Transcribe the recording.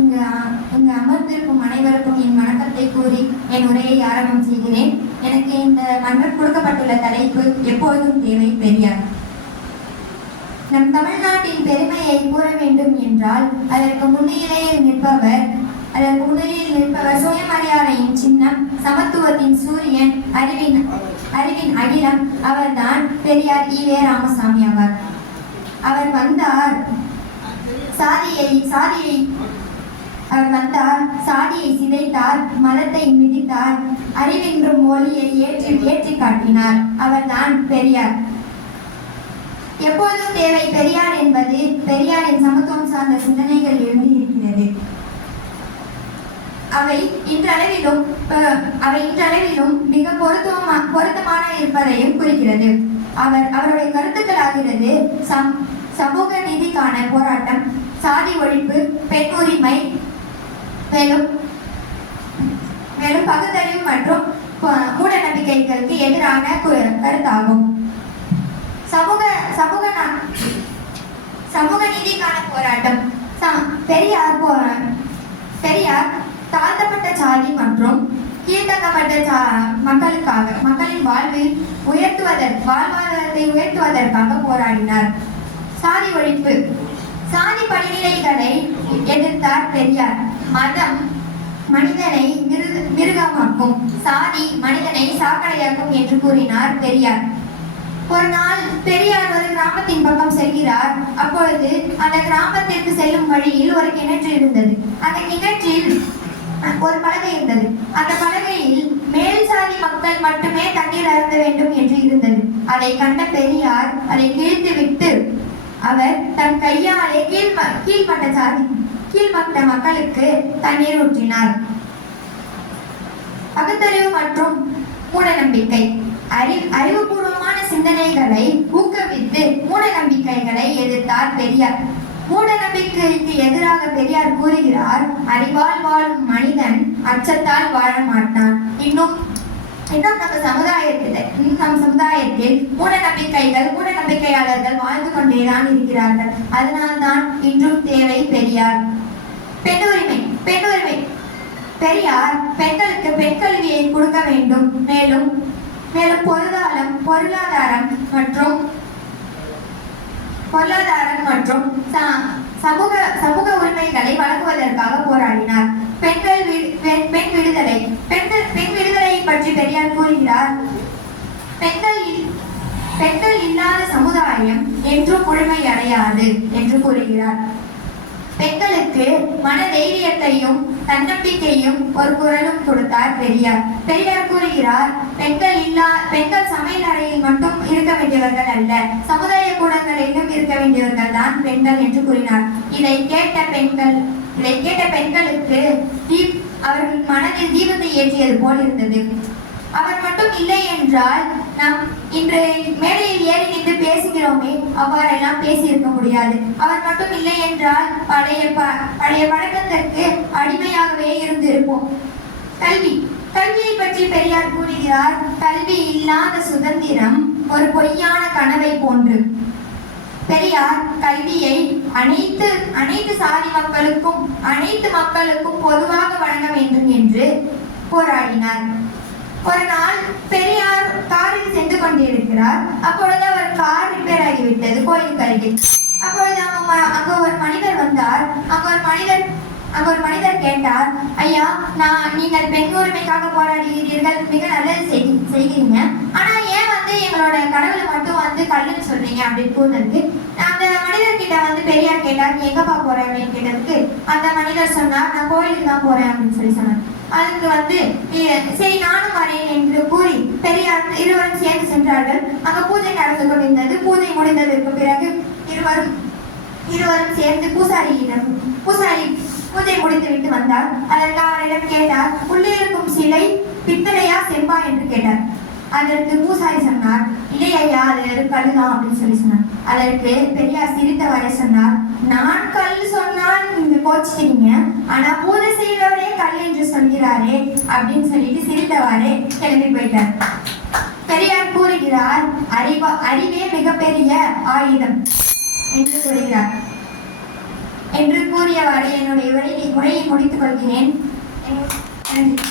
இங்கு அமர்ந்திருக்கும் அனைவருக்கும் என் வணக்கத்தை கூறி என் உரையை ஆரம்பம் செய்கிறேன். எனக்கு இந்த மன்றம் கொடுக்கப்பட்டுள்ள தலைப்பு எப்போதும் தேவை பெரியார். நம் தமிழ்நாட்டின் பெருமையை கூற வேண்டும் என்றால் அதற்கு முன்னிலையில் நிற்பவர் சுயமரியாதையின் சின்னம், சமத்துவத்தின் சூரியன், அறிவின் அகிலம் அவர்தான் பெரியார் ஈவே ராமசாமி ஆவார். அவர் வந்தார் சாதியை சிதைத்தார், மதத்தை மிதித்தார், அறிவென்றும் மொழியை ஏற்றி காட்டினார். அவர்தான் பெரியார். எப்போதும் தேவை பெரியார் என்பது பெரியாரின் சமத்துவம் சார்ந்த சிந்தனைகள் இருந்து இருக்கிறது. அவை இன்றளவிலும் மிக பொருத்தமான இருப்பதையும் குறிக்கிறது. அவருடைய கருத்துக்களாகிறது சமூக நீதிக்கான போராட்டம், சாதி ஒழிப்பு, பெண் உரிமை, மேலும் பகுத்தறிவு மற்றும் மூட நம்பிக்கைகளுக்கு எதிரான கருத்தாகும். சமூக நீதிக்கான போராட்டம். பெரியார் தாழ்த்தப்பட்ட சாதி மற்றும் கீழ்த்தக்கப்பட்ட மக்களின் வாழ்வாதாரத்தை உயர்த்துவதற்காக போராடினார். சாதி ஒழிப்பு. சாதி படிநிலைகளை எதிர்த்தார் பெரியார். மதம் மனிதனை மிருகமாக்கும், சாதி மனிதனை சாக்கடையாக்கும் என்று கூறினார் பெரியார். ஒரு நாள் பெரியார் ஒரு கிராமத்தின் பக்கம் செல்கிறார். அப்பொழுது அந்த கிராமத்திற்கு செல்லும் வழியில் ஒரு கிணற்று இருந்தது. அந்த கிணற்றில் ஒரு பலகை இருந்தது. அந்த பலகையில் மேல் சாதி மக்கள் மட்டுமே தண்ணீர் அருந்த வேண்டும் என்று இருந்தது. அதை கண்ட பெரியார் அதை கிழித்து விட்டு அவர் தன் கையாலே கீழ்மட்ட மக்களுக்கு தண்ணீர் ஊற்றினார். பகுத்தறிவு மற்றும் மூட நம்பிக்கை. அறிவுபூர்வமான சிந்தனைகளை ஊக்குவித்து மூட நம்பிக்கைகளை எதிர்த்தார் பெரியார். மூட நம்பிக்கைக்கு எதிராக பெரியார் கூறுகிறார், அறிவால் வாழும் மனிதன் அச்சத்தால் வாழ மாட்டான். இன்னும் நம் சமுதாயத்தில் மூட நம்பிக்கையாளர்கள் வாழ்ந்து கொண்டேதான் இருக்கிறார்கள். அதனால்தான் இன்றும் தேவை பெரியார். பெண்ணுரிமை. பெரியார் பெண்களுக்கு பெண் கல்வியை கொடுக்க வேண்டும். மேலும் பொருளாதாரம் மற்றும் சமூக உரிமைகளை வழங்குவதற்காக போராடினார். பெண் விடுதலையை பற்றி பெரியார் கூறுகிறார், பெண்கள் இல்லாத சமுதாயம் என்றும் முழுமை அடையாது என்று கூறுகிறார். பெண்களுக்கு மன தைரியத்தையும் தன்னம்பிக்கையும் ஒரு குரலும் கொடுத்தார் பெரியார். பெரியார் கூறுகிறார், பெண்கள் சமையல் அறையில் மட்டும் இருக்க வேண்டியவர்கள் அல்ல, சமுதாய கூடங்களிலும் இருக்க வேண்டியவர்கள் தான் பெண்கள் என்று கூறினார். இதை கேட்ட பெண்களுக்கு அவர்கள் மனதில் தீபத்தை ஏற்றியது போல் இருந்தது. அவர் மட்டும் இல்லை என்றால் நாம் இன்று மேடையில் ஏறி நின்று பேசுகிறோமே, அவ்வாறெல்லாம் பேசியிருக்க முடியாது. அவர் மட்டும் இல்லை என்றால் பழைய பழக்கத்திற்கு அடிமையாகவே இருந்திருப்போம். கல்வியை பற்றி பெரியார் கூறுகிறார், கல்வி இல்லாத சுதந்திரம் ஒரு பொய்யான கனவை போன்று. பெரியார் கல்வியை அனைத்து சாதி மக்களுக்கும் அனைத்து மக்களுக்கும் பொதுவாக வழங்க வேண்டும் என்று போராடினார். ஒரு நாள் பெரியார் காரில் சென்று கொண்டிருக்கிறார். அப்பொழுது அவர் கார் ரிப்பேர் ஆகிவிட்டது கோயிலுக்கு அருகில். அப்பொழுது அங்க ஒரு மனிதர் வந்தார். அங்க ஒரு மனிதர் கேட்டார், ஐயா, நீங்கள் பெண் உரிமைக்காக போராடுகிறீர்கள், மிக நல்லது செய்கிறீங்க, ஆனா ஏன் எங்களோட கடவுளை மட்டும் கல்லுன்னு சொல்றீங்க அப்படின்னு கூறினதுக்கு அந்த மனிதர்கிட்ட பெரியார் கேட்டார், நீ எங்கப்பா போற அப்படின்னு கேட்டதுக்கு அந்த மனிதர் சொன்னார், நான் கோயிலுக்கு தான் போறேன் அப்படின்னு சொன்னார். அதுக்கு சரி நானும் வரேன் என்று கூறி பெரியார் இருவரும் சேர்ந்து சென்றார்கள். அங்க பூஜை நடந்து கொண்டிருந்தது. பூஜை முடிந்ததற்கு பிறகு இருவரும் சேர்ந்து பூசாரி பூஜை முடித்து விட்டு வந்தார். அதற்கு அவரிடம் கேட்டார், உள்ளே இருக்கும் சிலை பித்தளையா செம்பா என்று கேட்டார். அதற்கு பூசாரி சொன்னார், இல்லை ஐயா, அது கல்லுதான் அப்படின்னு சொன்னார். அதற்கு பெரியார் சிரித்தவரை சொன்னார், நான் கல் சொன்னால் நீங்க கோச்சிக்கிறீங்க, ஆனா பூஜை செய்தவரே கல் என்று சொல்கிறாரே அப்படின்னு சொல்லிட்டு சிரித்தவாறே கிளம்பி போயிட்டார். பெரியார் கூறுகிறார், அறிவே மிகப்பெரிய ஆயுதம் என்று கூறுகிறார். என்று கூறியவாறு என்னுடைய உரையை உரையை முடித்துக் கொள்கிறேன். நன்றி.